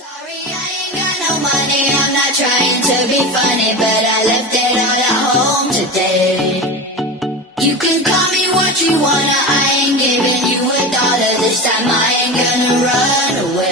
Sorry, I ain't got no money. I'm not trying to be funny, but I left it all at home today. You can call me what you wanna. I ain't giving you $1 this time. I ain't gonna run away.